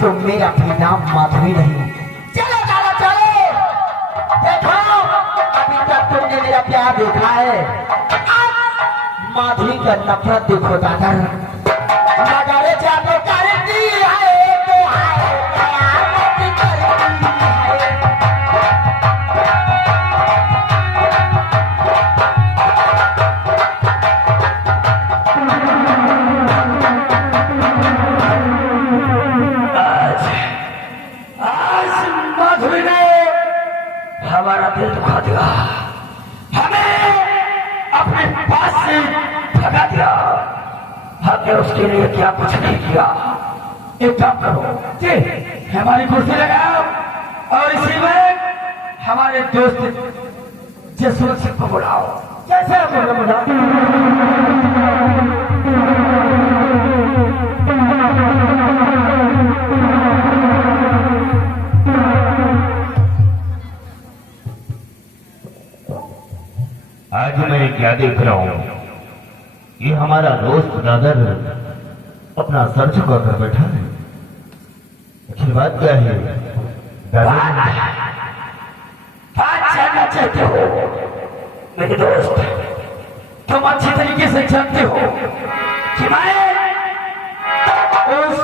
तो मेरा भी नाम माधुरी नहीं। चलो चलो चलो, देखो अभी तक तुमने मेरा प्यार देखा है, अब माधुरी का नफरत देखो दादा। मगर जानो करती है तो है कयामत करती है। आज माधुरी ने हमारा दिल दुखा दिया, हमें अपने पास से भगा दिया। हमने उसके लिए क्या कुछ नहीं किया। एक काम करो जी, हमारी कुर्सी लगाओ और इसी में हमारे दोस्त जसवंत सिंह को बुलाओ। कैसे हम बुलाओ? आज मैं क्या देख रहा हूँ, ये हमारा दोस्त दादर अपना सर झुका कर बैठा है। आखिर बात क्या है दादर? बात जानना चाहते हो मेरे दोस्त? तुम अच्छी तरीके से जानते हो कि मैं उस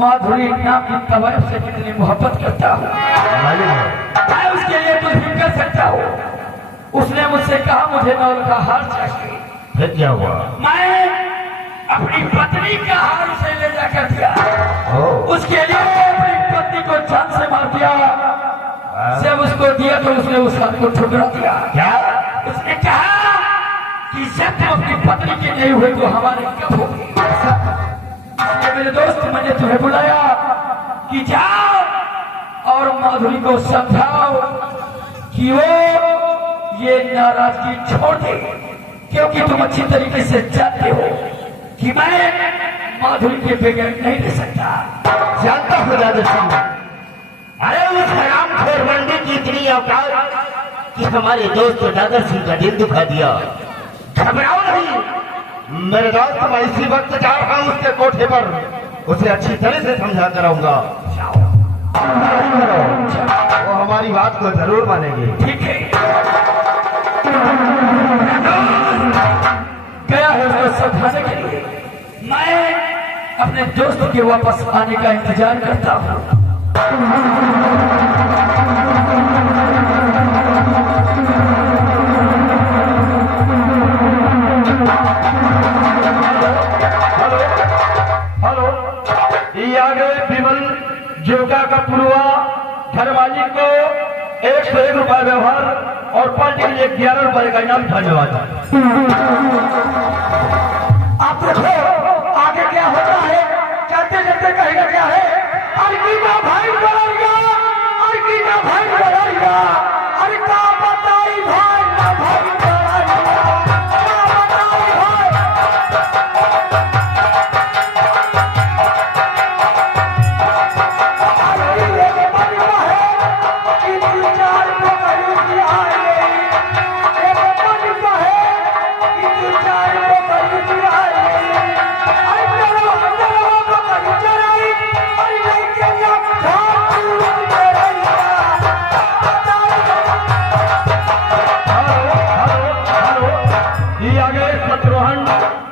माधुरी नाम की तवायफ से कितनी मोहब्बत करता हूँ। मालूम है। मैं उसके लिए कुछ भी कर सकता हूँ। उसने मुझसे कहा मुझे नौल का हार चाहिए। फिर क्या हुआ? मैं अपनी पत्नी का हार उसे ले जाकर दिया। उसके लिए अपनी पत्नी को जान से मार दिया। जब उसको दिया तो उसने उस हाथ को ठुकरा दिया। क्या? उसने कहा कि जब तुम अपनी पत्नी की नहीं हुई तो हमारे कब होगी। इसलिए मेरे दोस्त मैंने तुम्हें बुलाया कि जाओ और माधुरी को समझाओ कि वो ये नाराजगी छोड़ दे, क्योंकि तुम अच्छी तरीके से जानते हो कि मैं माधुरी के बगैर नहीं रह सकता। जानता हूँ दादर सिंह। अरे उस हरामखोर बंदी की इतनी औकात कि हमारे दोस्त दादर सिंह का दिल दुखा दिया। घबराओ नहीं, मेरे दोस्त, मैं इसी वक्त जा रहा हूँ उसके कोठे पर, उसे अच्छी तरह से समझा कर आऊंगा। वो हमारी बात को जरूर मानेंगे। ठीक है, गया है उसको समझाने के लिए। मैं अपने दोस्त के वापस आने का इंतजार करता हूँ। हेलो, ये आ गए विमल जीविका का पुरवा। घर मालिक को 101 रुपये व्यवहार और पार्टी के लिए 11 रुपये का इनाम। धन्यवाद। आप देखो आगे क्या होता है, चलते चलते कहेगा क्या है। अर्की का भाई बदल गया, अर्की का भाई बदल गया, अरे का बताई भाई ना भाई बदल गया, क्या बताई भाई। अरे ये बनवा है कि विचार को कहीं की आ गई, ये बनवा है कि विचार को कहीं की आ गई। अरे मेरा अंदर को कहीं चलाई, अरे नहीं के ना खाती दे रही है। ये आ गए शत्रुघ्न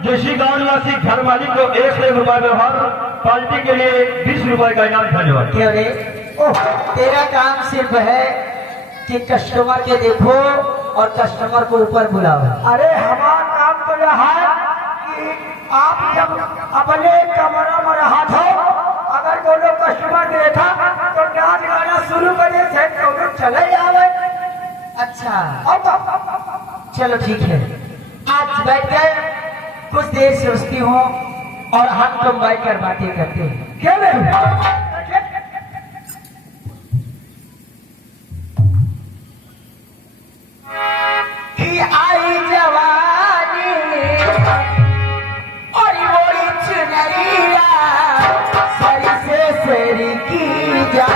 जोशी गांव निवासी। घर मालिक को 101 रुपये व्यवहार, पार्टी के लिए 20 रुपये का इनाम। धन्यवाद। क्यों रे? ओह, तेरा काम सिर्फ है कि कस्टमर के देखो और कस्टमर को ऊपर बुलाओ। अरे हमारा काम तो यह है कि आप जब अपने कमरा में रहा था, अगर कोई लोग कस्टमर देखा तो डांस गाना शुरू करिए थे तो चले आवे। अच्छा अब चलो ठीक है, आज बैठ कर कुछ देर सोचती हूँ और हम तुम बैठ कर बातें करते हैं। क्या कि आई जवानी और मोरी चुनरिया सरी से सरी की जा।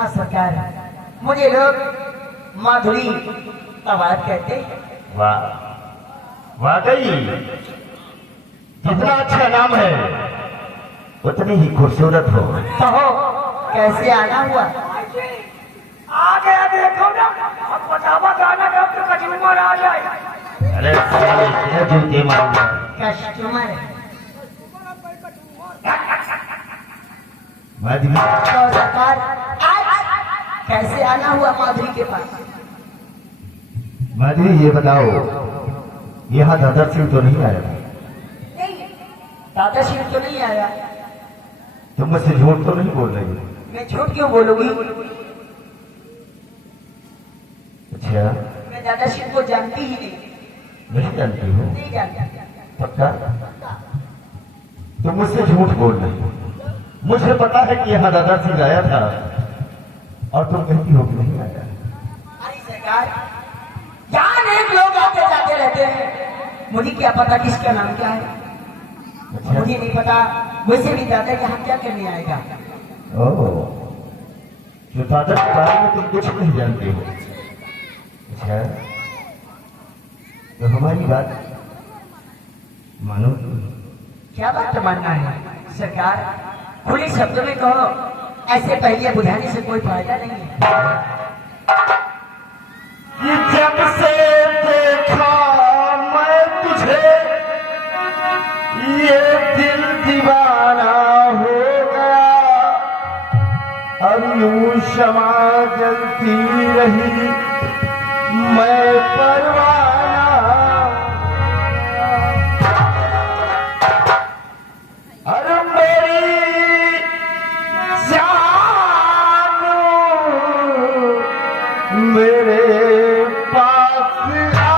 हाँ सरकार, मुझे लोग माधुरी आवाज कहते हैं। वाह, वाकई जितना अच्छा नाम है उतनी ही खूबसूरत हो। कहो कैसे आना हुआ? आ गया देखो ना, अब बतावा गाना कब तो कचूमर आ जाए। अरे साले, क्या जूते मारूंगा। कस्टमर माधुरी, तो सरकार आज कैसे आना हुआ माधुरी के पास? माधुरी ये बताओ, यहाँ दादा सिंह तो नहीं आया था? नहीं, दादा शिव तो नहीं आया। तुम मुझसे झूठ तो नहीं बोल रही? मैं झूठ क्यों बोलूंगी? अच्छा, मैं दादा शिव को जानती ही नहीं। नहीं जानती हो? नहीं जानती। पक्का? तुम मुझसे झूठ बोल रही हो। मुझे पता है कि यहाँ दादा सिंह आया था और तुम कहती हो कि नहीं आया। अरे सरकार, यहाँ अनेक लोग आते जाते रहते हैं, मुझे क्या पता किसका नाम क्या है। अच्छा, मुझे नहीं पता। वैसे भी दादा यहाँ क्या करने आएगा? ओह, तो दादा के बारे में तुम कुछ नहीं जानते हो। अच्छा, तो हमारी बात मानो। क्या बात मानना है सरकार? खुले शब्दों में कहो, ऐसे पहले बुझाने से कोई फायदा नहीं है। कि जब से देखा मैं तुझे, ये दिल दीवाना हो गया। अब यूं शमा जलती रही, मैं परवाना। अरे मेरी जानू मेरे पास आ।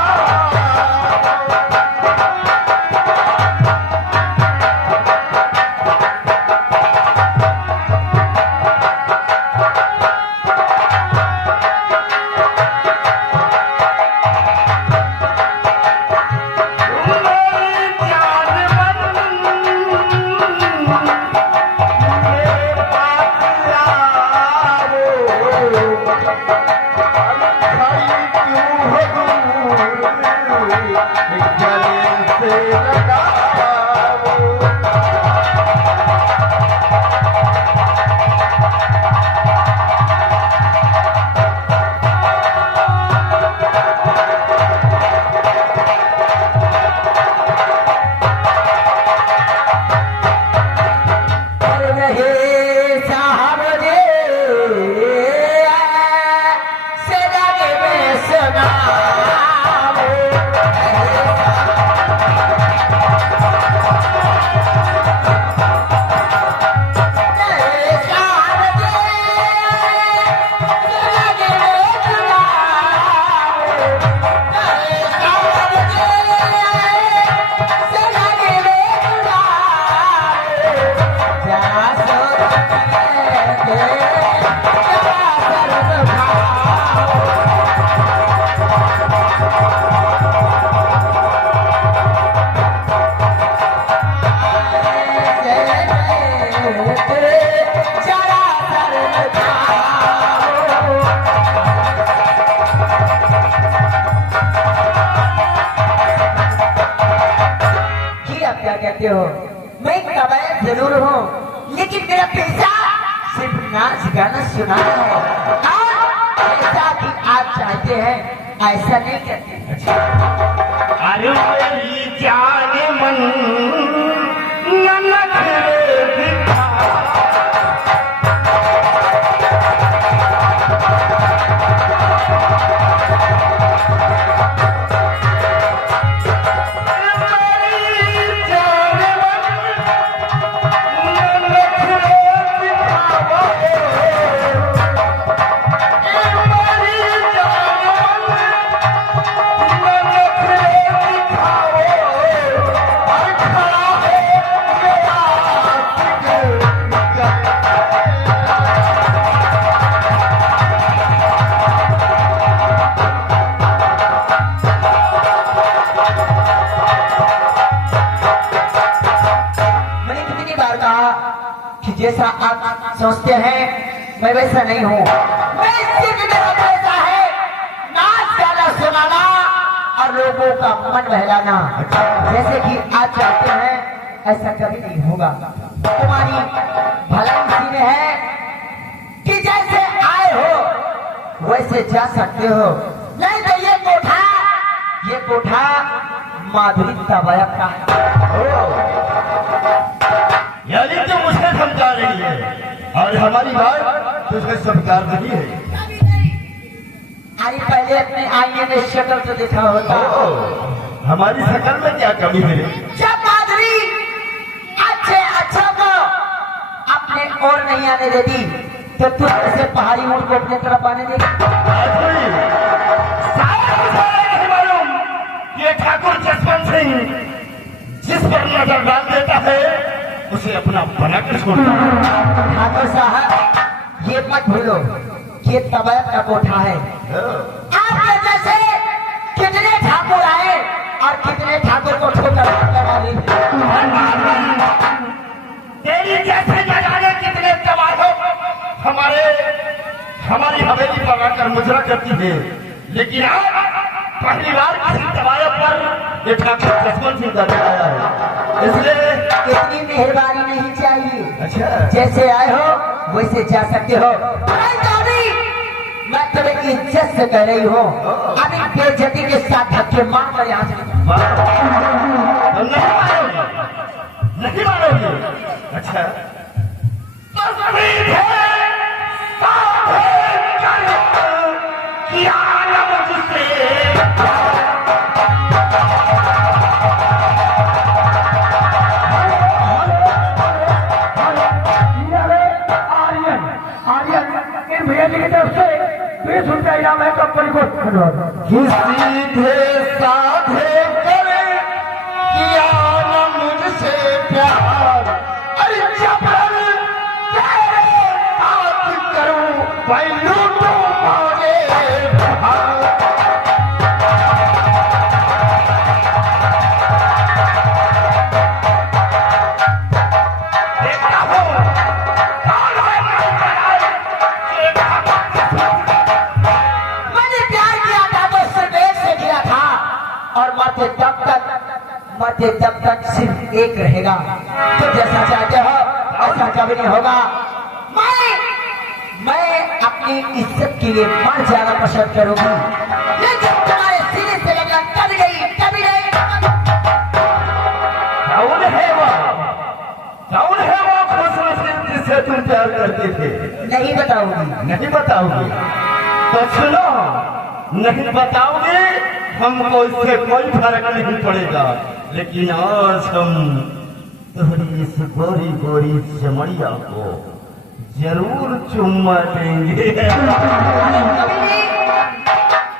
कहते हो, मैं कबायत जरूर हूँ, लेकिन मेरा पेशा सिर्फ नाच गाना सुनाना है। और ऐसा कि आप चाहते हैं ऐसा नहीं करते। अरे मेरी जान मन न नखरे दिखा। जैसा आप सोचते हैं मैं वैसा नहीं हूँ। मैं सिर्फ मेरा पैसा है नाच गाना सुनाना और लोगों का मन बहलाना। जैसे कि आज चाहते हैं ऐसा कभी नहीं होगा। तुम्हारी भलाई इसी में है कि जैसे आए हो वैसे जा सकते हो, नहीं तो ये कोठा माधुरी तबयब का यानी तो मुझे समझा रही है और हमारी बात तुझे स्वीकार नहीं है। अरे पहले अपने आईने में शक्ल तो देखा होता। हमारी शक्ल में क्या कमी है? जब माधुरी अच्छा को अपने और नहीं आने देती तो तू ऐसे पहाड़ी ऊंट को अपने तरफ आने देगी। ये ठाकुर जसवंत सिंह जिस पर नजर डाल देता है उसे अपना बनाकर छोड़ता है। ठाकुर साहब ये मत भूलो ये तबयब का कोठा है। आपके जैसे कितने ठाकुर आए और कितने ठाकुर को ठोकर लगा दी। तेरी जैसे न जाने कितने तबाह हमारी हवेली पकाकर मुजरा करती है, लेकिन आज पहली बार किसी तबाह पर ये ठाकुर जसवंत सिंह का आया है, इसलिए इतनी मेहरबानी नहीं चाहिए। अच्छा जैसे आए हो वैसे जा सकते हो। मैं तुम्हें इज्जत से कह रही हूँ, अभी बेइज्जती के साथ धक्के मार कर यहाँ से नहीं मारोगे? अच्छा भैया जी की तरफ से 20 रुपया इनाम है कंपनी को। सीधे साधे करे किया न मुझसे प्यार, अरे जबर तेरे साथ करूं भाई लूटू मारे मध्य तब तक सिर्फ एक रहेगा। तो जैसा चाहते हो ऐसा कभी नहीं होगा। मैं अपनी इज्जत के लिए मर जाना पसंद करूंगी, लेकिन तुम्हारे सीने से लगना कभी नहीं। कौन है वो खूबसूरत जिससे तुम प्यार करते थे? नहीं बताऊंगी। नहीं बताओगे तो सुनो, नहीं बताओगे हमको इससे कोई फर्क नहीं पड़ेगा, लेकिन आज हम तुम्हारी इस गोरी गोरी चमड़िया को जरूर चुम्मा देंगे। कभी नहीं,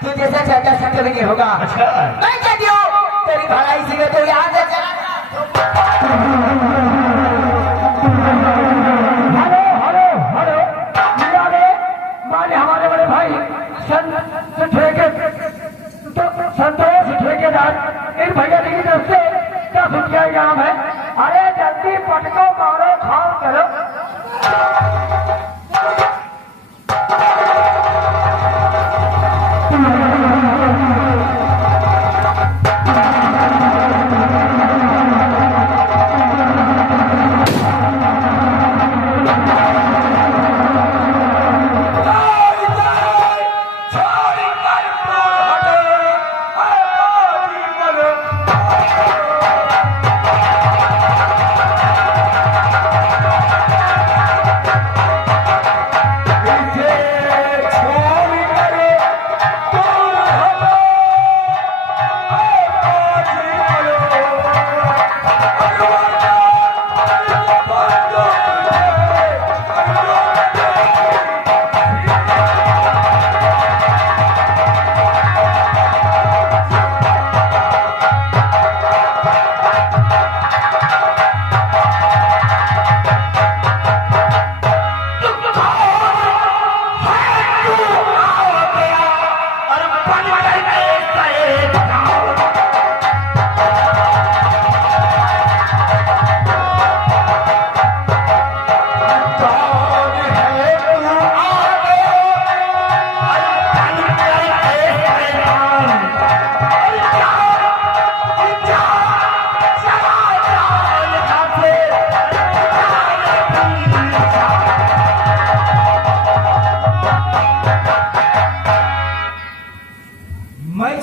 तू जैसा चाहता ऐसा कभी नहीं होगा। अच्छा मैं कहती हूँ तेरी भलाई सी तो यहाँ से चला। हेलो माने हमारे बड़े भाई संतोष ठेकेदार इन भैया जी की तरफ से 10 रुपया इनाम है। अरे जल्दी पटको मारो खाओ करो।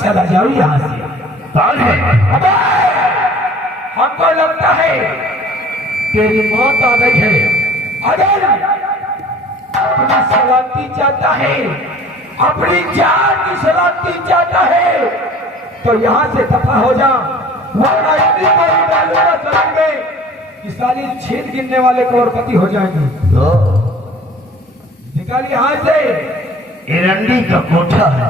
चला जाओ यहाँ से। कौन है? अबे हमको लगता है तेरी मौत आ गई है। अगर अपनी सलामती चाहता है, अपनी जान की सलामती चाहता है तो यहाँ से दफा हो जा, वरना इतनी मारी डालूंगा जमीन में कि साली छेद गिनने वाले करोड़पति हो जाएंगे। तो निकाल यहाँ से। एरंडी का कोठा है,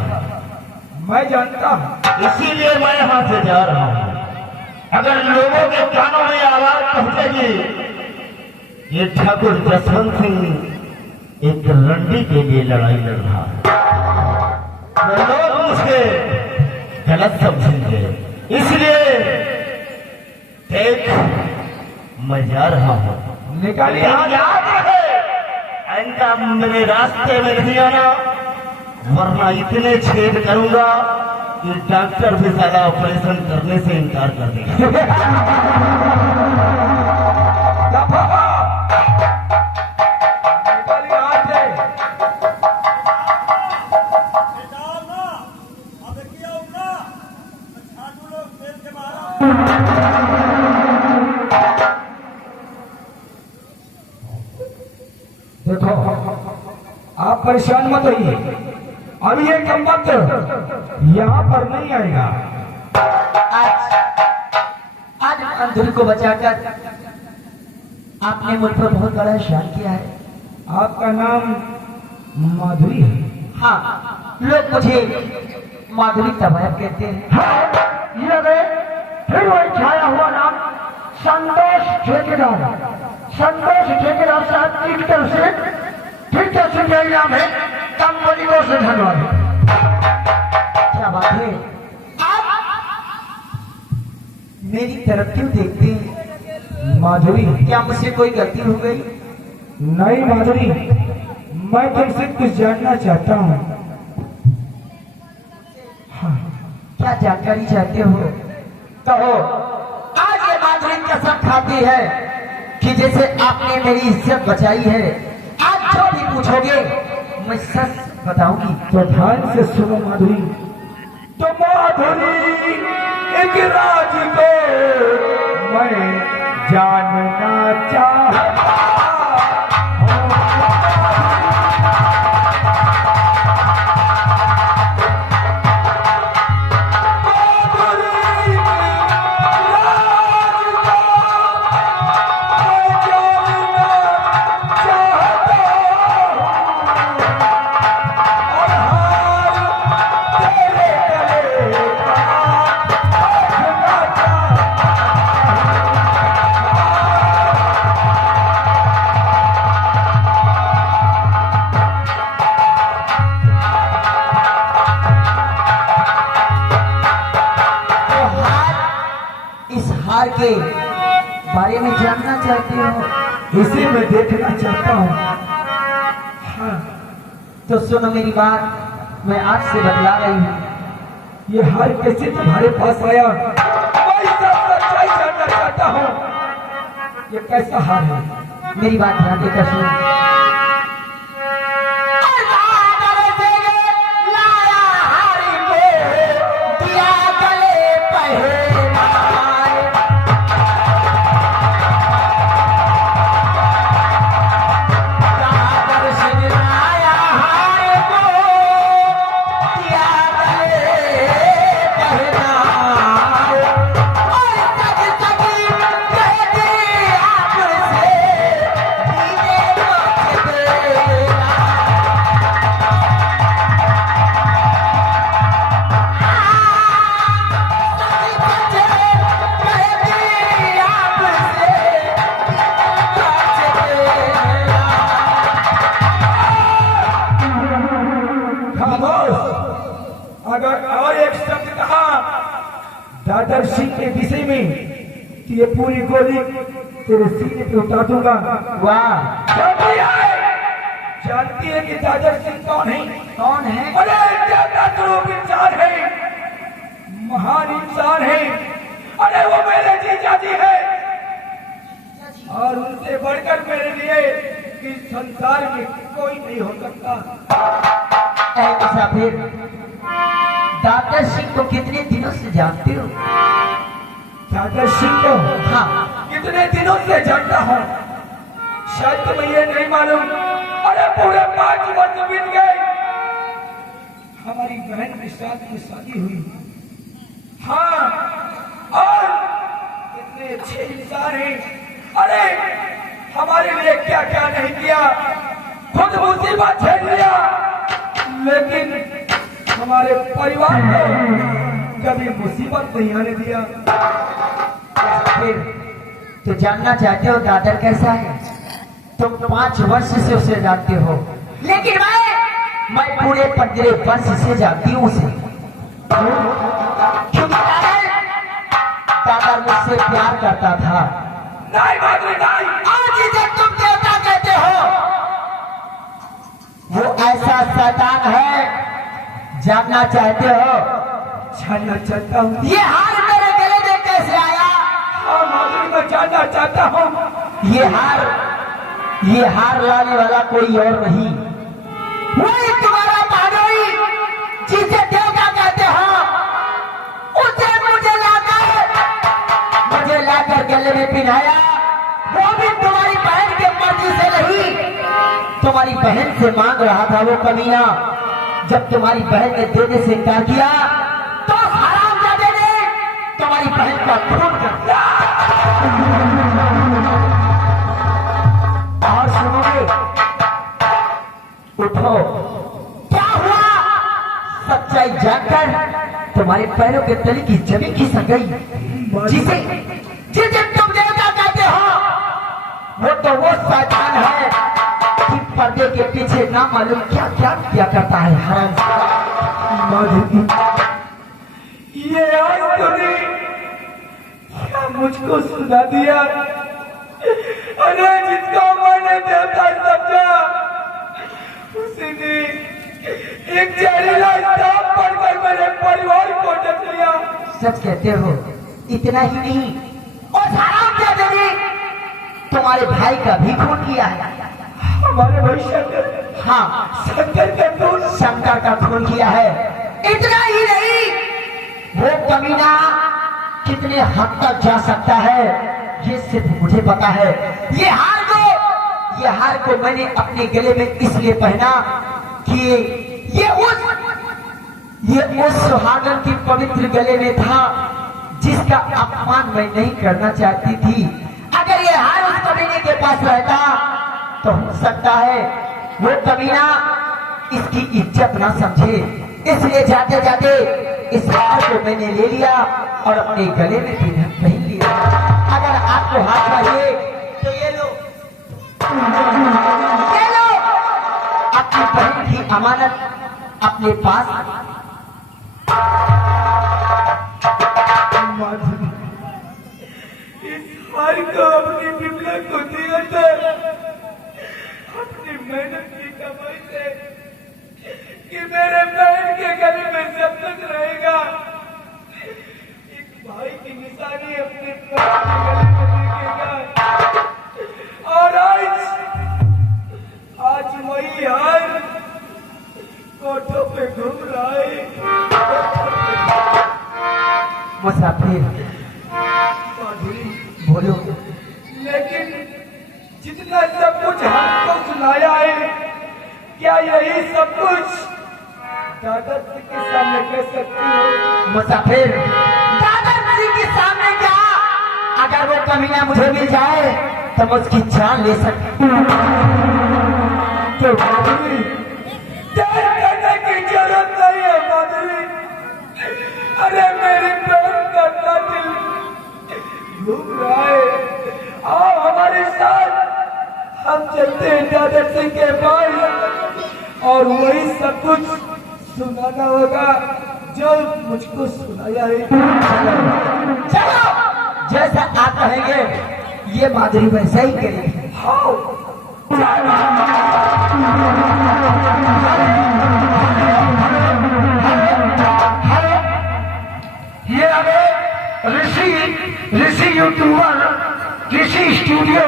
मैं जानता हूँ, इसीलिए मैं यहाँ से जा रहा हूँ। अगर लोगों के कानों में आवाज पहुंचेगी ये ठाकुर जसवंत सिंह एक रंडी के लिए लड़ाई लड़ रहा है, तो लोग मुझे गलत समझेंगे, इसलिए देख मैं जा रहा हूँ। निकालिए याद रहे इनका मेरे रास्ते में नहीं आना, वरना इतने छेद करूंगा कि डॉक्टर भी सारा ऑपरेशन करने से इनकार कर देगा। निकालिए हाथ से। देखो आप परेशान मत होइए, अब ये कम वक्त यहाँ पर नहीं आएगा। आज अंधुरी को बचाकर आपने मुझ पर बहुत बड़ा एहसान किया है। आपका नाम माधुरी है? हाँ, लोग मुझे माधुरी तबायब कहते हैं। हाँ, ये गए फिर वही छाया हुआ नाम संतोष ठेकेदार। संतोष ठेकेदार साहब की तरफ से ठीक है, सुनिए नाम है, कंपनी को से धन्यवाद। क्या बात है, मेरी तरफ क्यों देखते हैं? माधुरी, क्या मुझसे कोई गलती हो गई? नहीं माधुरी, मैं तुमसे कुछ जानना चाहता हूँ। हाँ, क्या जानकारी चाहते हो? कहो। आज ये माधुरी कसम खाती है कि जैसे आपने मेरी इज्जत बचाई है, आज जो भी पूछोगे मैं सच बताऊंगी। तो ध्यान से सुनो माधुरी। तो माधुरी एक राज को मैं जानना चाहता हार के बारे में जानना चाहते हो? इसे मैं देखना चाहता हूँ। हाँ, तो सुनो मेरी बात, मैं आज से बतला रही हूँ। ये हार कैसे तुम्हारे पास आया? मैं सब सच्चाई जानना चाहता हूँ। ये कैसा हार है? मेरी बात ध्यान देकर सुनो। अगर और एक शब्द कहा दादर सिंह के विषय में तो ये पूरी गोली तेरे सीने पे उतार दूंगा। वाह, जानती है कि दादर सिंह कौन है? कौन है? अरे ज्यादा लोग इंसान है, महान इंसान है। अरे वो मेरे जीजा जी है और उनसे बढ़कर मेरे लिए इस संसार में कोई नहीं हो सकता। मुसाफिर, दादा सिंह को कितने दिनों से जानते हो? दादा सिंह को हाँ, कितने दिनों से जानता हूँ शायद तुम्हें ये नहीं मालूम। अरे पूरे 5 वर्ष बीत गए हमारी बहन के साथ की शादी हुई। हाँ, और इतने अच्छे इंसान हैं। अरे हमारे लिए क्या क्या नहीं किया, खुद मुसीबत झेल लिया, लेकिन हमारे परिवार को कभी मुसीबत नहीं आने दिया। फिर तो जानना चाहते हो दादर कैसा है? तुम 5 वर्ष से उसे जानते हो, लेकिन मैं पूरे 15 वर्ष से जानती हूँ उसे। क्योंकि दादर मुझसे प्यार करता था। नहीं माधुरी नहीं, आज जिसे तुम देवता कहते हो वो ऐसा शैतान है। जानना चाहते हो? जानना चाहता हूँ। ये हार मेरे गले में कैसे आया? हाँ माधुरी, मैं जानना चाहता हूँ। ये हार लाने वाला कोई और नहीं, वही तुम्हारा भानोई जिसे देवता कहते हो, उसे मुझे लाकर गले में पिन्हाया। वो भी तुम्हारी बहन के मर्जी से नहीं, तुम्हारी बहन से मांग रहा था वो कमीना। जब तुम्हारी बहन ने देने से इनकार किया तो हरामजादे ने तुम्हारी बहन का खून कर दिया। और सुनोगे? उठो, क्या हुआ? सच्चाई जानकर तुम्हारे पैरों के तले की जमीन खिसक गई। जिसे तुम देवता कहते हो वो तो वो शैतान है कि पर्दे के पीछे ना मालूम क्या क्या किया करता है। माधुरी, ये आज तूने क्या मुझको सुना दिया? अरे जिसको मैंने देवता समझा उसने एक जहरीला सांप पड़कर मेरे परिवार को डस लिया। सच कहते हो? इतना ही नहीं, और हरामजादे ने तुम्हारे भाई का भी खून किया है। हमारे भाई शंकर, हाँ, शंकर का खून, शंकर का खून किया है। इतना ही नहीं, वो कमीना कितने हद तक जा सकता है ये सिर्फ मुझे पता है। ये हार को मैंने अपने गले में इसलिए पहना कि ये उस सुहागन की पवित्र गले में था जिसका अपमान मैं नहीं करना चाहती थी। अगर ये हार उस कमीने के पास रहता तो हो सकता है वो कमीना इसकी इज्जत ना समझे, इसलिए जाते जाते इस हार को मैंने ले लिया और अपने गले में पहन लिया। अगर आपको हार चाहिए तो ये लो, अपनी बहन की अमानत अपने पास। इस हार को अपनी बिमला को दिया था, अपनी मेहनत की कमाई से, कि मेरे बहन के गले में जब तक रहेगा। एक भाई की निशानी अपने बहन के गले में देखेगा। और आज वही हार कोठों पे घूम रहा है। मुसाफिर माधुरी, बोलो। लेकिन जितना सब कुछ हमको सुनाया है, क्या यही सब कुछ दादाजी के सामने कह सकती हो? मुसाफिर, दादाजी के सामने क्या? अगर वो कमीना मुझे मिल जाए तो मैं उसकी जान ले सकती हूँ। तो माधुरी, देर करने की जरूरत नहीं है माधुरी। अरे मेरी बहन का कातिल घूम रहा है। आओ हमारे साथ, हम चलते हैं दादा सिंह के पास और वही सब कुछ सुनाना होगा जो मुझको सुनाया है। चलो, जैसा आप कहेंगे ये माधुरी वैसा ही करेगी। हाँ, ये हमें ऋषि यूट्यूबर, ऋषि स्टूडियो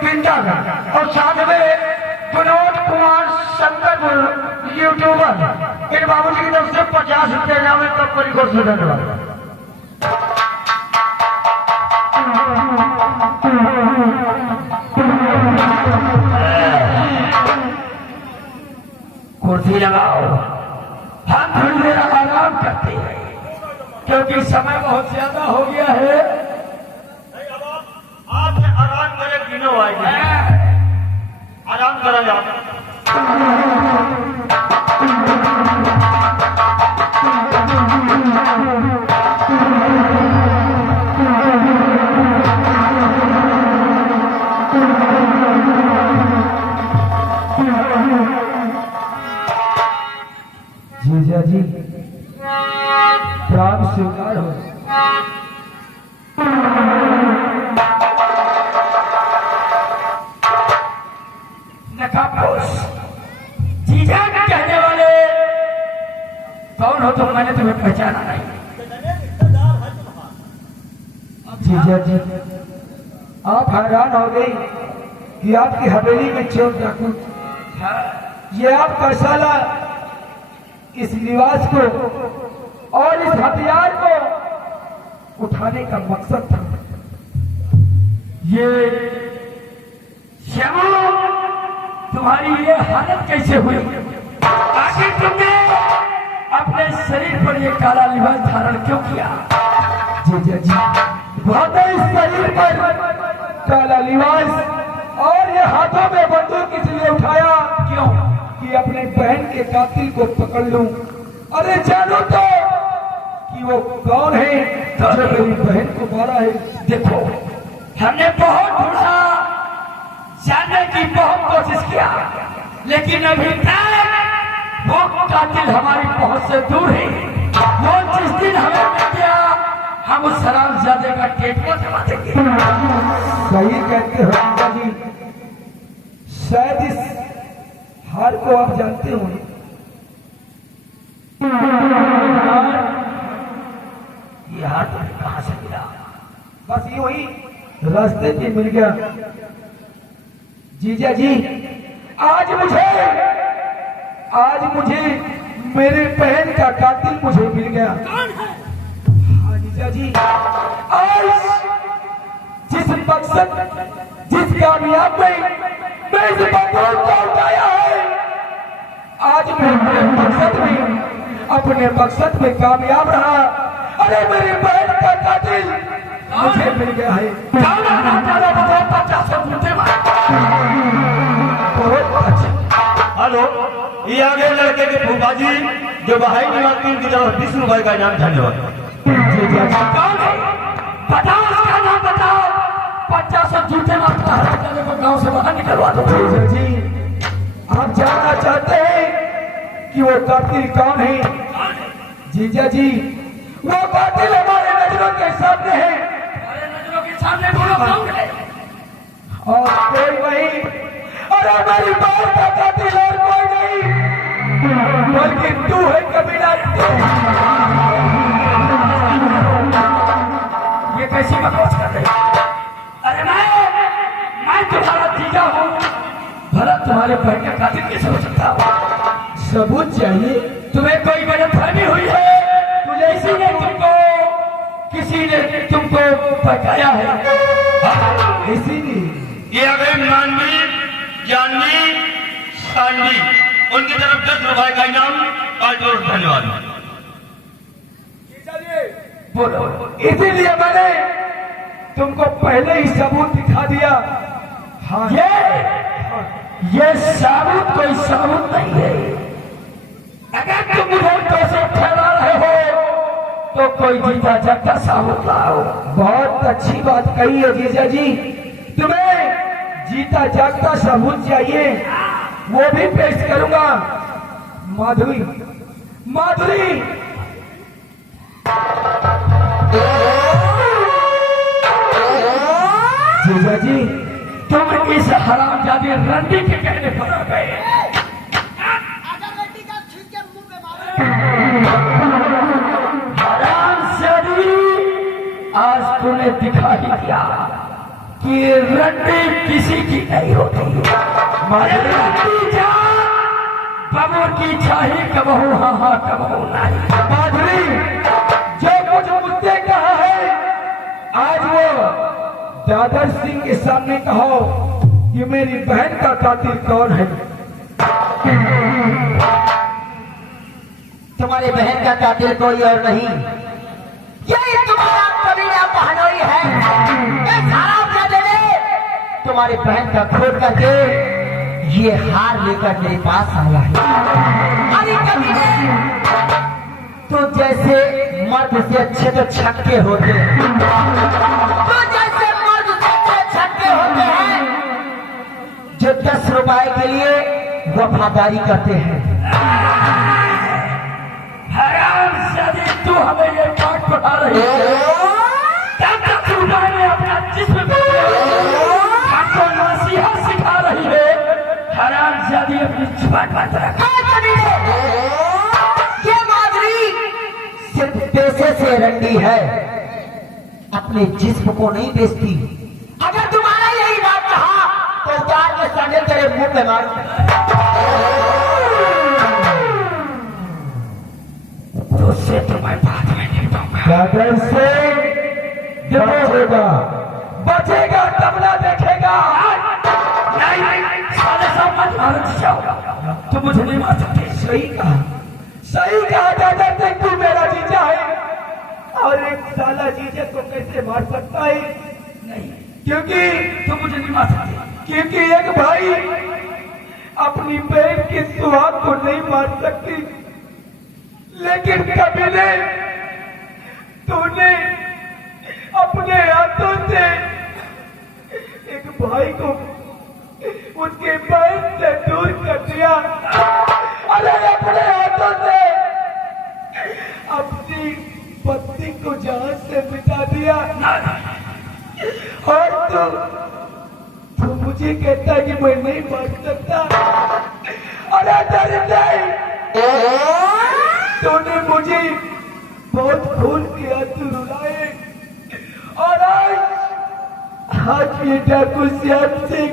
पिंडागढ़ और साथ में विनोद कुमार शंकरपुर यूट्यूबर इन बाबूजी की तरफ से 50 रुपये जावे तब कोई को से धन्यवाद। कुर्सी लगाओ, हम थोड़ी देर आराम करते हैं क्योंकि समय बहुत ज्यादा हो गया है। आप आराम करे दिनों आएगी, आराम करा जाओ। जीजा जी प्राण स्वीकार हो। नकाबपोश जीजा कहने वाले कौन हो तुम? मैंने तुम्हें पहचाना नहीं। जीजा जी आप हैरान हो गई कि आपकी हवेली में चोर डाकू, ये आपका साला इस निवास को और इस हथियार को उठाने का मकसद था। ये श्यामू तुम्हारी ये हालत कैसे हुई? आखिर तुमने अपने शरीर पर ये काला लिबास धारण क्यों किया? जीजा जी बहुत इस शरीर पर काला लिबास और ये हाथों में बंदूक इसलिए उठाया क्यों? कि अपने बहन के कातिल को पकड़ लूं। अरे जानू तो कि वो कौन है जो मेरी बहन को मारा है। देखो हमने बहुत ढूंढा, जानने की बहुत कोशिश किया, लेकिन अभी तक वो कातिल हमारी पहुंच से दूर है। वो जिस दिन हमें मिल गया हम उस हरामजादे का पेट को दबा देंगे। सही कहते हो जीजा जी, शायद इस हार को आप जानते होंगे। ये हार तुम्हें कहां से मिला? बस यूं ही रास्ते पे मिल गया। जीजा जी आज मुझे मेरे बहन का कातिल मुझे मिल गया। हाँ जीजा जी, आज जिस मकसद जिस कामयाब में मैं इस बंदूक को उठाया है, आज मैं अपने मकसद में कामयाब रहा। अरे मेरी बहन का कातिल मुझे मिल गया है। बहुत अच्छा। हेलो, ये आगे लड़के के फूफा जी जो बहाई निवासी की तरफ 20 रुपए का इनाम, धन्यवाद। जीजा जी कौन है? बताओ उसका नाम बताओ। 50 जूते मारता है को गांव से बाहर निकलवा दो। जीजा जी आप जानना चाहते हैं कि वो कातिल कौन है? जीजा जी वो कातिल हमारे नजरों के सामने है। हमारे नजरों के सामने बोलो कौन है? और कोई वही, अरे मेरी बहन का कातिल और कोई नहीं बल्कि तू है कबीला। ये कैसी बकवास कर रहे हो? अरे मैं तुम्हारा जीजा हूँ, भला तुम्हारे बहन का कातिल कैसे हो सकता हो? सबूत चाहिए। तुम्हें कोई गलतफहमी हुई है, किसी ने तुमको बचाया है। इसीलिए ये अगर मानवी जानवी सांडी उनकी तरफ 10 रुपए का इनाम, धन्यवाद। बोलो। इसीलिए मैंने तुमको पहले ही सबूत दिखा दिया। हाँ ये सबूत कोई सबूत नहीं है। अगर तुम मुझे कैसे ठहरा रहे हो तो कोई जीता जागता सबूत लाओ। बहुत अच्छी बात कही है जीजा जी, तुम्हें जीता जागता सबूत चाहिए, वो भी पेश करूंगा। माधुरी जीजा जी तुम इस हरामजादी रंडी के कहने पर आ गए। हरामजादी आज तूने दिखा ही दिया कि रंडी किसी की नहीं होती। रंडी जा कबो की चाहे कबहू हाँ हाँ कबहू नहीं। माधुरी जो कुछ मुझसे कहा है आज वो दादर सिंह के सामने कहो कि मेरी बहन का कातिल कौन है। तुम्हारी बहन का कातिल कोई और नहीं, यही तुम्हारा कबीला बहनोई है। ये सारा देने तुम्हारी बहन का खोद करके ये हार लेकर मेरे पास आया है। अरे कबीले तो जैसे मर्द से अच्छे तो छक्के होते हैं, तो जैसे मर्द से अच्छे छक्के होते हैं जो 10 रुपए के लिए वफादारी करते हैं। हरामजादी तू हमें ये बात बता रही है। तब तक तू मैंने अपना जिस्म हमको नसीहत सिखा रही है। हरामजादी अपनी जुबान बंद रख। ये माधुरी सिर्फ पैसे से रंडी है, अपने जिस्म को नहीं बेचती। अगर तुम्हारा यही बात कहा तो उतार के सैंडल तेरे मुंह पे मार। उससे तो मैं बात में नहीं दूंगा। दादर से बचेगा तब ना देखेगा। नहीं साले सब मत मारो जाओ। तू मुझे नहीं मार सकते। सही कहा दादर से, तू मेरा जीजा है और एक साला जीजे को कैसे मार सकता है? नहीं क्योंकि तू मुझे नहीं मार सकते। क्योंकि एक भाई अपनी बहन के सुहाग को नहीं मार सकती, लेकिन कबीले तूने अपने हाथों से एक भाई को उसके बहन से दूर कर दिया। अरे अपने हाथों से अपनी पत्नी को जान से मिटा दिया। और तू मुझे कहता है कि मैं नहीं मार सकता। अरे नहीं, तूने मुझे बहुत खून के आंसू रुलाए और आज ये डाकू श्याम सिंह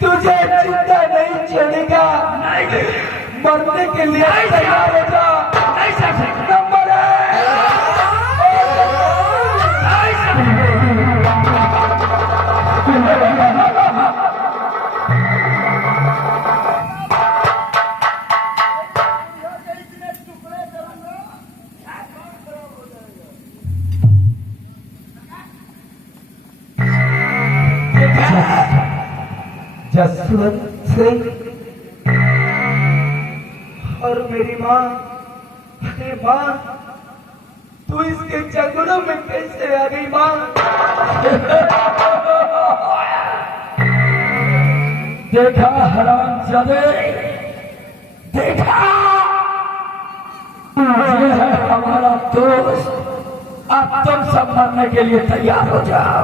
तुझे चिंता नहीं चढ़ेगा। मरने के लिए तैयार हो जा। नंबर जसवंत सिंह और मेरी माँ। अरे माँ, तू इसके जंगलों में कैसे आ गई माँ? देखा हरामजादे, देखा ये है हमारा दोस्त। अब तुम सब मरने के लिए तैयार हो जाओ।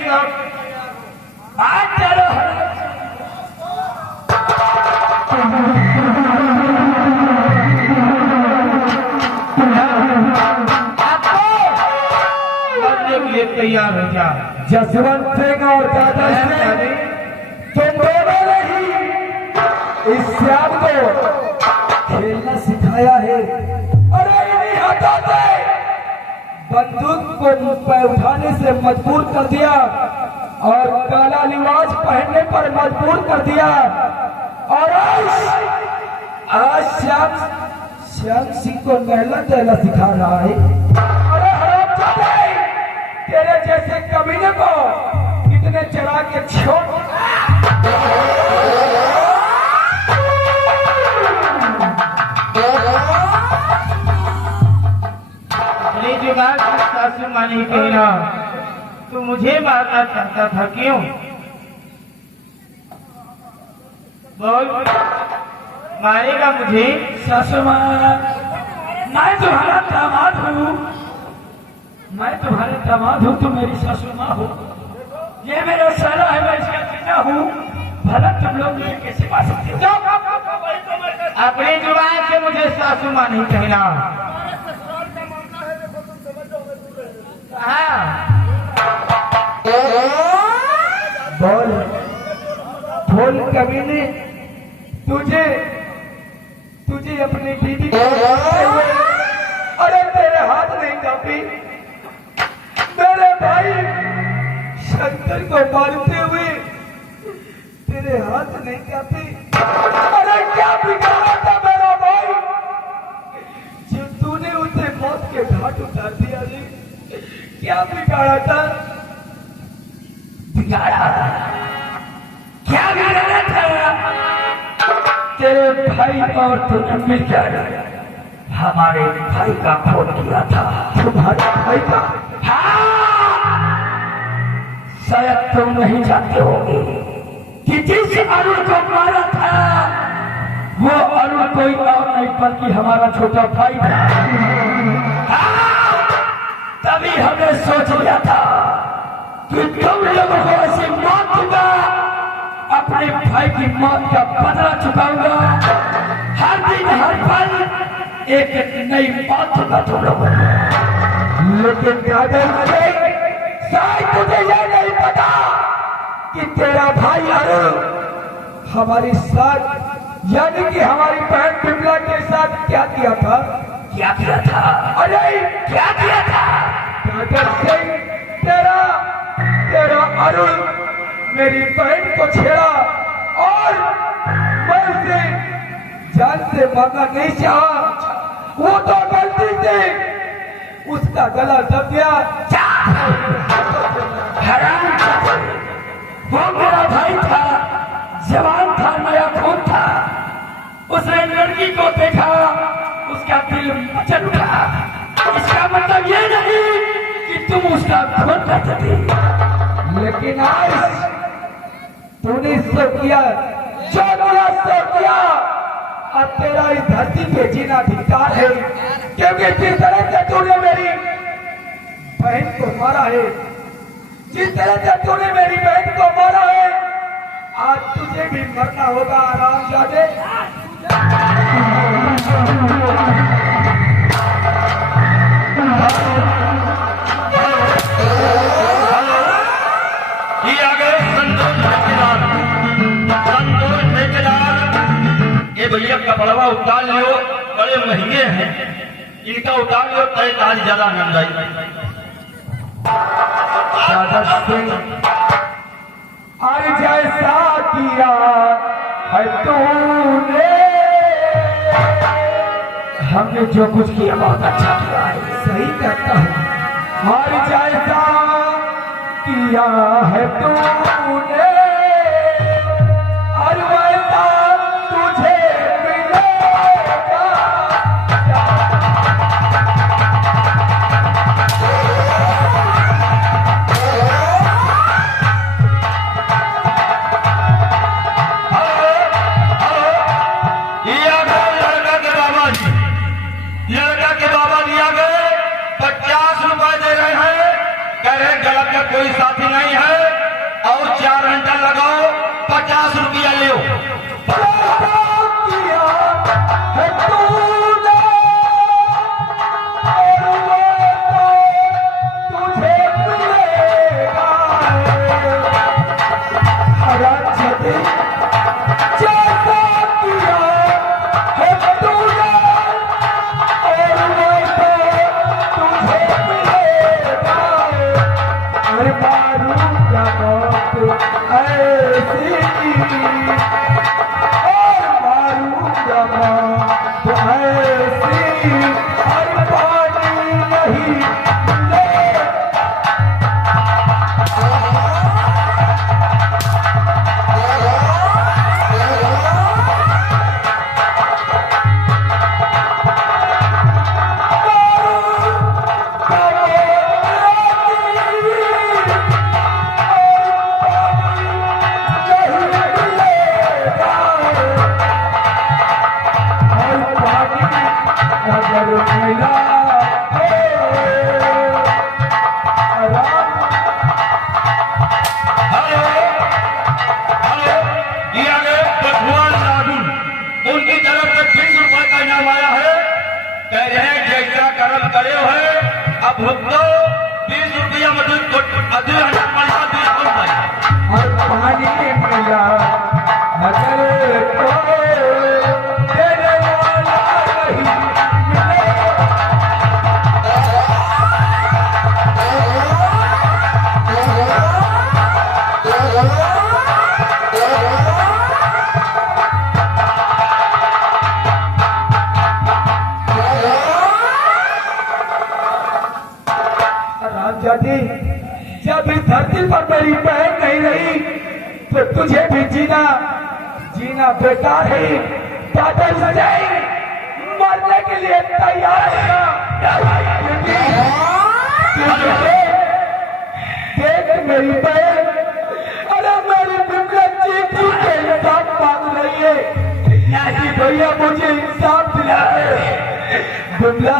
सब आज चलो। मरने के लिए तैयार हो जा। जसवंत सिंह और दादर सिंह, तुम दोनों ने ही इस श्याम को खेलना सिखाया है। अरे इन्हीं हाथों से बंदूक को मुंह पे उठाने से मजबूर कर दिया और काला लिबास पहनने पर मजबूर कर दिया। और आज श्याम सिंह को नहला दहला सिखा रहा है। अरे हरामजादे, तेरे जैसे कमीने को कितने चढ़ा के छोड़। अपनी जुबान की सासू माँ नहीं कहना। तू मुझे मारना चाहता था, क्यों? बोल, मारेगा मुझे? सासू माँ, मैं तुम्हारा दामाद हूँ। मैं तुम्हारे दामाद हूँ, तुम मेरी सासू माँ हो। ये मेरा साला है, मैं इसका जीजा हूँ। भला तुम लोग मुझे कैसे मार सकते हो? अपनी जुबान से मुझे सासू माँ नहीं कहना। बोल, बोल कमीने, तुझे तुझे अपनी बीवी को मारते हुए, अरे तेरे हाथ नहीं कांपी? मेरे भाई शंकर को मारते हुए तेरे हाथ नहीं कांपी? अरे क्या बिगाड़ा था मेरा भाई जो तूने उसे मौत के घाट उतार दिया रे? क्या बिगाड़ा था? बिगाड़ा क्या बिगाड़ा था? तेरे भाई और तूने मिलकर हमारे भाई का खून किया था। तुम्हारे भाई का? हाँ, शायद तुम नहीं जानते होगे कि जिस अरुण को मारा था वो अरुण कोई और नहीं बल्कि हमारा छोटा भाई था। हाँ, तभी हमने सोच लिया था कि तुम लोगों को ऐसी मौत दूंगा, अपने भाई की मौत का बदला चुकाऊंगा। हर दिन हर पल एक नई मौत दूंगा तुम लोगों को। लेकिन शायद तुझे यह नहीं पता कि तेरा भाई अरुण हमारी साथ यानी कि हमारी बहन बिमला के साथ क्या किया था? क्या किया था? अरे क्या किया था? तेरा अरुण मेरी बहन को छेड़ा और मैं उसे जान से मारना नहीं चाहा। वो तो गलती से उसका गला दब गया। वो मेरा भाई था, जवान था, नया खून था। उसने लड़की को देखा, उसका दिल मचल उठा। इसका मतलब ये नहीं कि तुम उसका खून करते थे, लेकिन आज तूने इससे किया जो किया सो किया। अब तेरा इस धरती पे जीना धिक्कार है, क्योंकि जिस तरह से तूने मेरी बहन को मारा है, जिस तरह से तूने मेरी बहन को मारा है, आज तुझे भी मरना होगा आरामजादे। ये भैया कपड़वा उतार लियो, बड़े महंगे हैं, इनका उतार लियो, तय आज ज्यादा आनंद आई। आज जैसा किया है तूने, हमने जो कुछ किया बहुत अच्छा किया है। सही कहता है। आज जैसा किया है तूने, और वैसा तुझे मिलेगा। लड़का के बाबा दिया गए 50 रुपए दे रहे हैं, कह रहे गलत का कोई साथी नहीं है और 4 घंटा लगाओ, 50 रुपया ले। उनकी तरफ से 20 रुपए का इनाम आया है, कह रहे हैं जैसा कर्म करे हुए अब भुगतो 20 रुपया मजदूर और पानी मिला मेरी बहन नहीं रही तो तुझे भी जीना जीना बेकार है। दादा सजाई मरने के लिए तैयार है। देख मेरी बहन, अरे मेरी बिमला चीख के इंसाफ मांग रही है कि भैया मुझे इंसाफ दिला दे। बिमला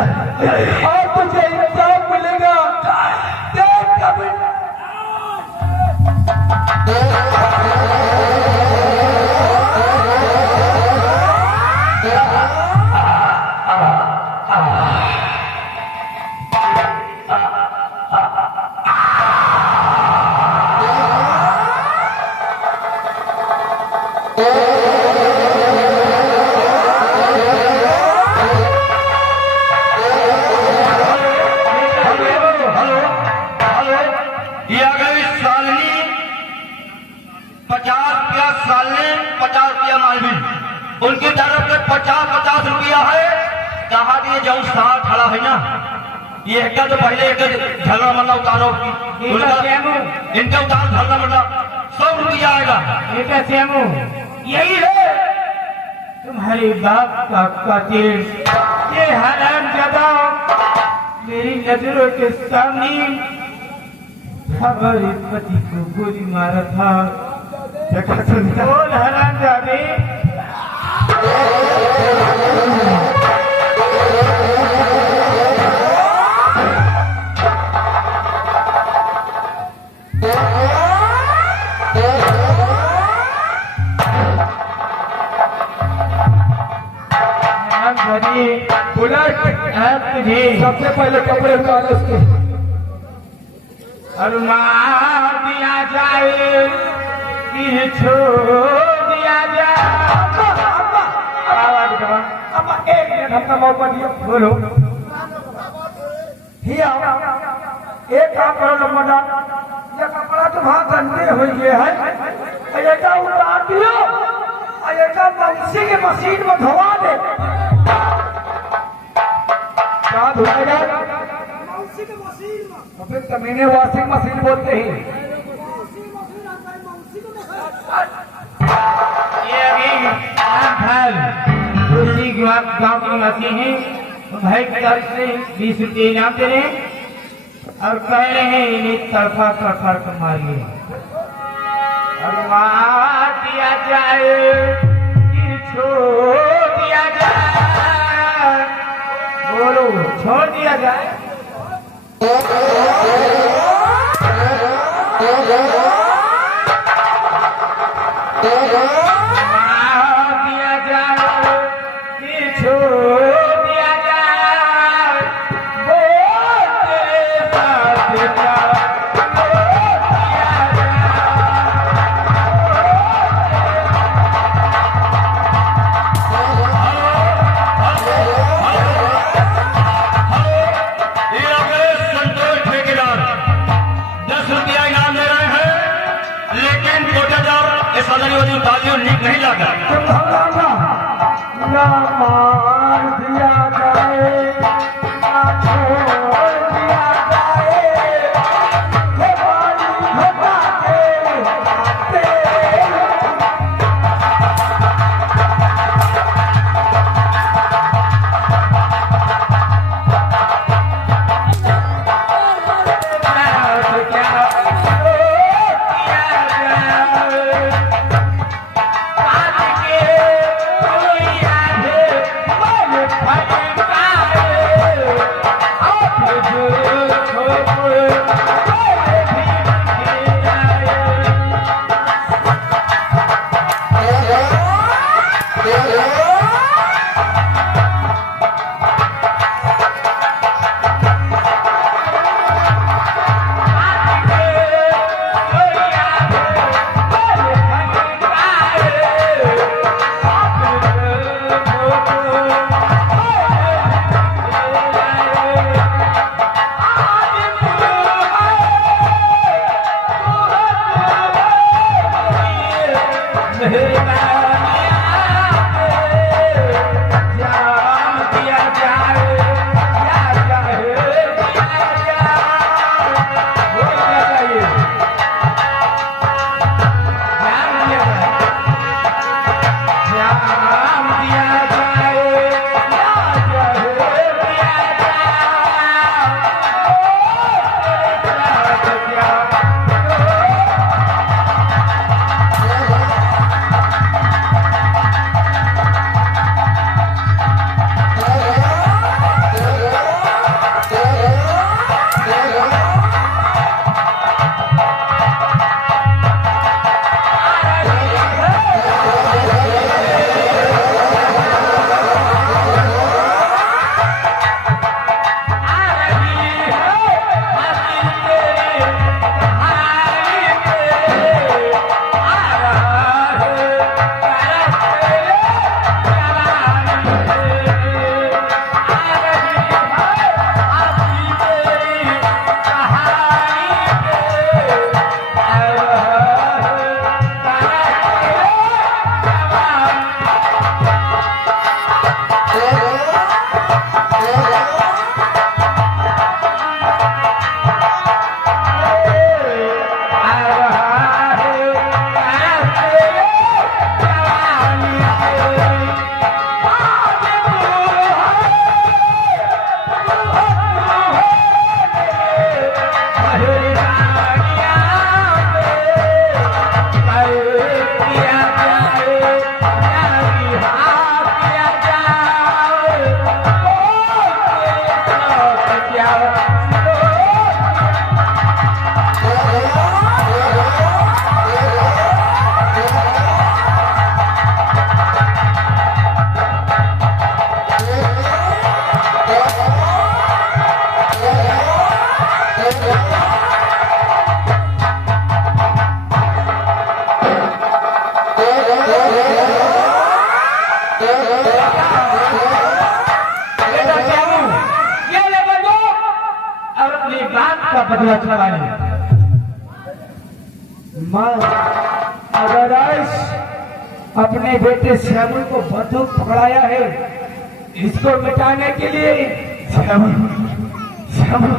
और तुझे इंसाफ मिलेगा। देख कभी उनकी तरफ से 50-50 रुपया है। कहा दिए जाऊँ साथ खड़ा है ना, ये एक तो पहले एक झलना मरना उतारो, इनका उतार झलना मरना 100 रुपया आएगा। यही है तुम्हारे बाप का कातिल। ये हरामजादा मेरी नजरों के सामने हमारे पति को गोली मारा था। बोल हरामजादे। तुझे सबसे पहले कपड़े उतार उसके और मार दिया जाए कि छोड़ दिया जाए। अब एक मिनट अपना मौका दियो। बोलो एक काम करो लम्बा, ये कपड़ा तुम्हारा गंदे हो गए है, ऐसा उतार दियो और ऐसा बंसी के मशीन में धोवा दे। क्या धोएगा? फिर कमीने वॉशिंग मशीन बोलते ही। ये अभी उसी गाँव की मशीन है। भाई की तरफ से 20 रुपये इनाम दे रहे हैं और कह रहे हैं इन्हें तरफा तरफा कर मारिए और मार दिया जाए कि छोड़ दिया जाए। बोलो छोड़ दिया जाए। मार दिया जाए कि छोड़ दिया जाए। बोल तेरे साथ क्या नहीं लगा। ना मार दिया जाए ना छोड़ दिया जाए। बदला चला ले। मैं अगर आज अपने बेटे श्यामल को बंदूक पकड़ाया है इसको मिटाने के लिए। श्यामल, श्यामल,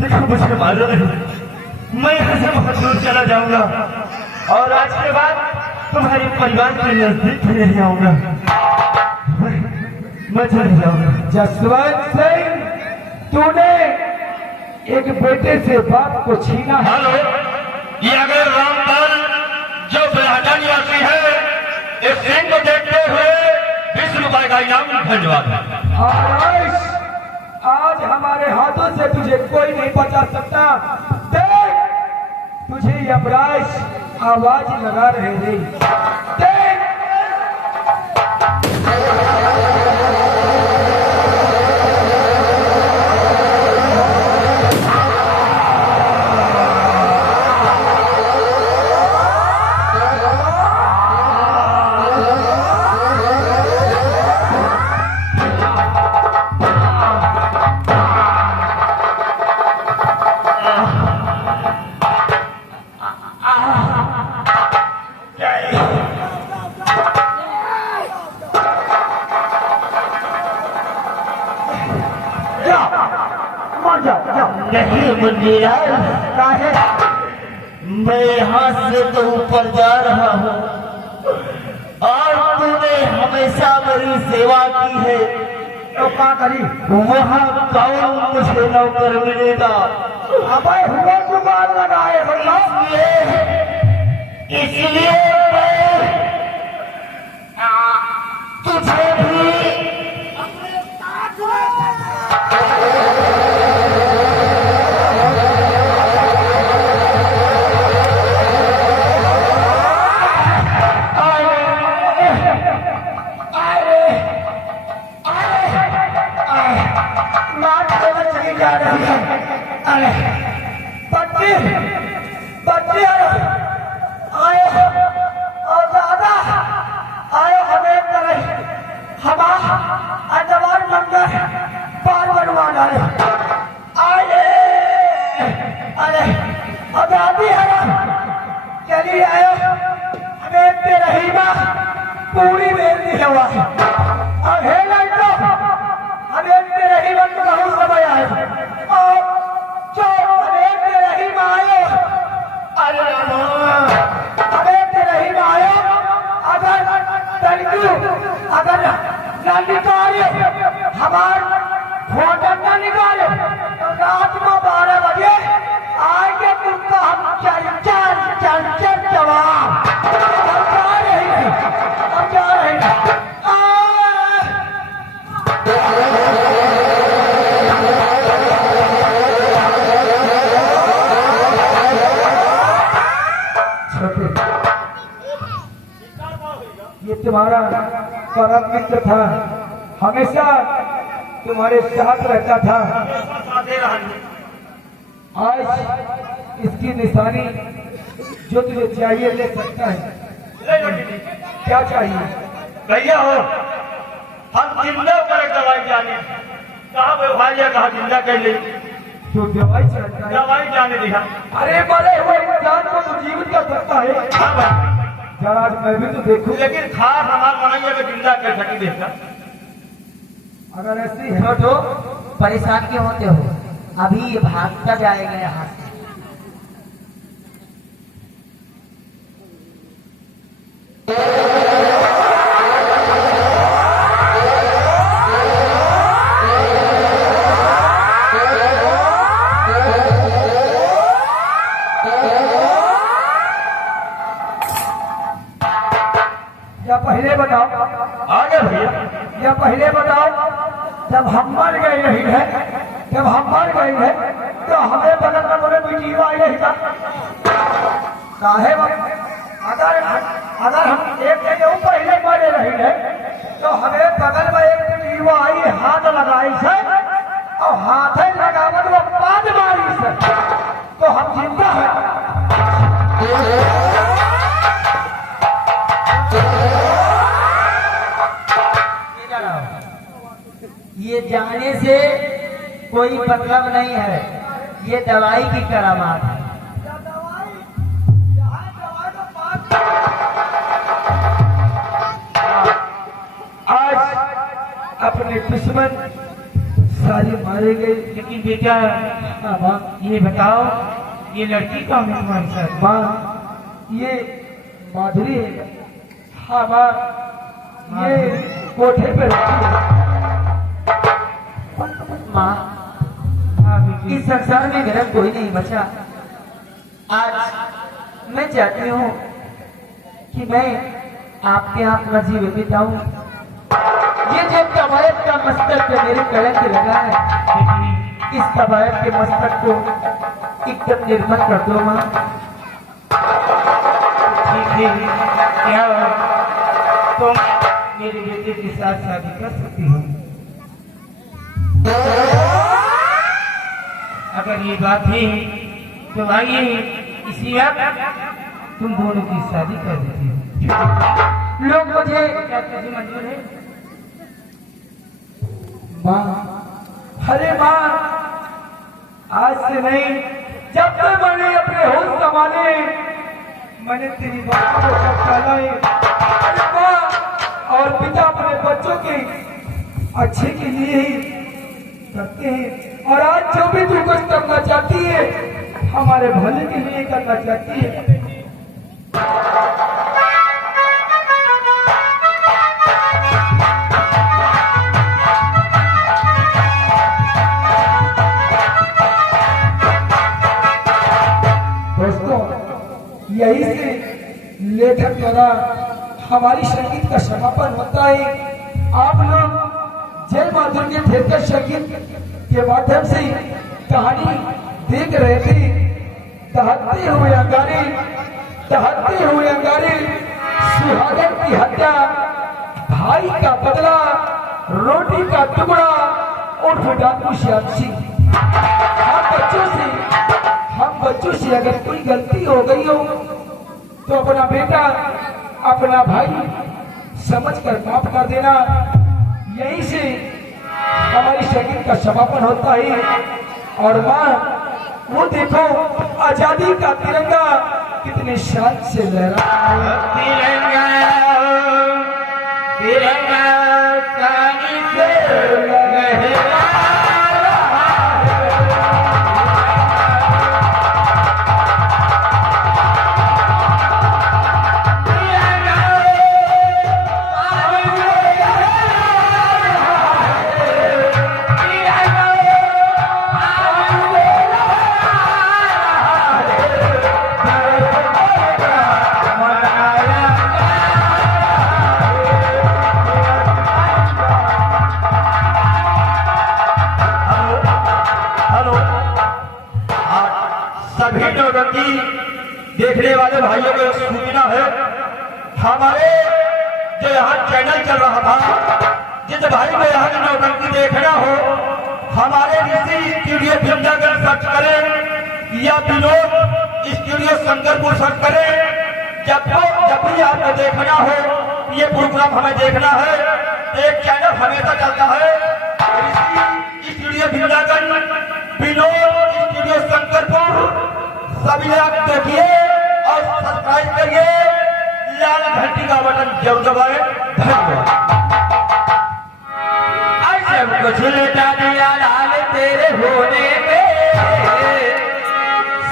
देखो मुझे मारो नहीं, मैं यहाँ से बहुत दूर चला जाऊंगा और आज के बाद तुम्हारे परिवार के नजदीक भी नहीं आऊंगा। मैं चले जाऊंगा। जसवंत सिंह, तूने एक बेटे से बाप को छीना है। हेलो, ये अगर रामपाल जो बिलाटा निवासी है इस सिंह को देखते हुए 20 रुपए का इनाम धन्यवाद। आज हमारे हाथों से तुझे कोई नहीं बचा सकता। देख, तुझे यमराज आवाज लगा रहे हैं। देख, नहीं मुंजीरा, काहे? मैं यहाँ से तो ऊपर जा रहा हूँ और तूने हमेशा मेरी सेवा की है, तो क्या करी? वहाँ कौन मुझे नौकर मिलेगा? अबे हुआ जुबान लगाए भैया। इसलिए मैं तुझे भी चली आयो हमें रहीमा पूरी बेलती है वहां। अब हे लड़को, हमें रहीमा को बहुत समय आए और जो हमें रहीमा आयो, अरे हमें रहीमा आयो, अगर तलकू अगर न निकाले हमार फोटो न निकाले तो रात को 12 बजे आएंगे तुमको हम चल जवाब। हम जा रहे हैं, हम जा रहे हैं। छोटे, ये तुम्हारा परम मित्र था, हमेशा तुम्हारे साथ रहता था। आज इसकी निशानी जो तुझे चाहिए ले सकता है। क्या चाहिए? भैया हो, हम जिंदा पर दवाई जाने कहा व्यवहारिया कहा जिंदा कर ले जो दवाई चाहता है, दवाई जाने दिया। अरे मरे हुए इंसान को तो जीवित कर सकता है। हाँ भाई, जरा आज मैं भी तो देखूं। लेकिन खास हमारा बनाइए कि जिंदा कर सकी देखा। अगर ऐसी है तो परेशान क्यों होते हो? अभी ये भागता जाएगा यहाँ से। या पहले बताओ, आगे भैया, या पहले बताओ, जब हम मर गए नहीं है, जब हम मर गए हैं तो हमें बगल में बोले वीडियो आई नहीं था। काहे अगर हम एक दिन पहले मरे रही है तो हमें बगल में एक वीडियो आई, हाथ लगाई से और हाथे लगावत वो पाद मारी से तो हम जिंदा है। ये जाने से कोई मतलब नहीं है। ये दवाई की करामात है। आज अपने दुश्मन सारे मारे गए, लेकिन बेटा हाँ माँ, ये बताओ ये लड़की कौन है तुम्हारे साथ? माँ ये माधुरी है। हाँ माँ, ये कोठे पे रहती है। माँ, हाँ बेटी। इस संसार में मेरा कोई नहीं बचा। आज मैं चाहती हूँ कि मैं आपके आप अपना जीवन बिताऊं। ये जो कवायद का मस्तक पे मेरे कलंक लगा है, इस कवायद के मस्तक को एकदम निर्मल कर दो माँ। ठीक है, क्या तुम मेरे बेटे के साथ शादी कर सकती हो? अगर ये बात है तो आइए इसी वक्त तुम दोनों की शादी कर देती हो। लोग मुझे क्या तुझे मंजूर है? माँ, अरे माँ, आज से नहीं, जब तक मैंने अपने होश संभाले मैंने तेरी बात को सब टाला है। अरे माँ और पिता अपने बच्चों के अच्छे के लिए ही करते हैं, और आज जो भी तू कुछ करना चाहती है हमारे भले के लिए करना चाहती है। यही से लेखक द्वारा हमारी संगीत का समापन होता है। आप लोग जय माधुर्य थिएटर संगीत के माध्यम से कहानी देख रहे थे। दहकते हुए अंगारे, दहकते हुए अंगारे, सुहागन की हत्या, भाई का बदला, रोटी का टुकड़ा, उर्फ डाकू श्याम सिंह। हम बच्चों से अगर कोई गलती हो गई हो तो अपना बेटा, अपना भाई समझकर माफ कर देना। यहीं से हमारी संगीत का समापन होता है। और माँ, वो देखो आजादी का तिरंगा कितने शान से लहरा रहा है। तिरंगा कानी से लहरा सभी नौटंकी देखने वाले भाइयों को सूचना है, हमारे जो यहाँ चैनल चल रहा था, जिस भाई को यहाँ की नौटंकी देखना हो हमारे ऋषि स्टूडियो फिल्मनगर सर्च करें या विनोद स्टूडियो शंकरपुर सर्च करें। जब भी आपको देखना हो, ये प्रोग्राम हमें देखना है, एक चैनल हमेशा चलता है, ऋषि स्टूडियो फिल्मनगर, विनोद स्टूडियो शंकरपुर। सभी आप देखिए और सब्सक्राइब करिए, लाल घंटी का बटन जरूर दबाएं। धन्यवाद। सब कुछ लुटा दिया लाल तेरे होने पे,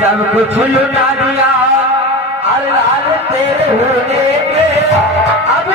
सब कुछ लुटा दिया लाल तेरे होने पे। अब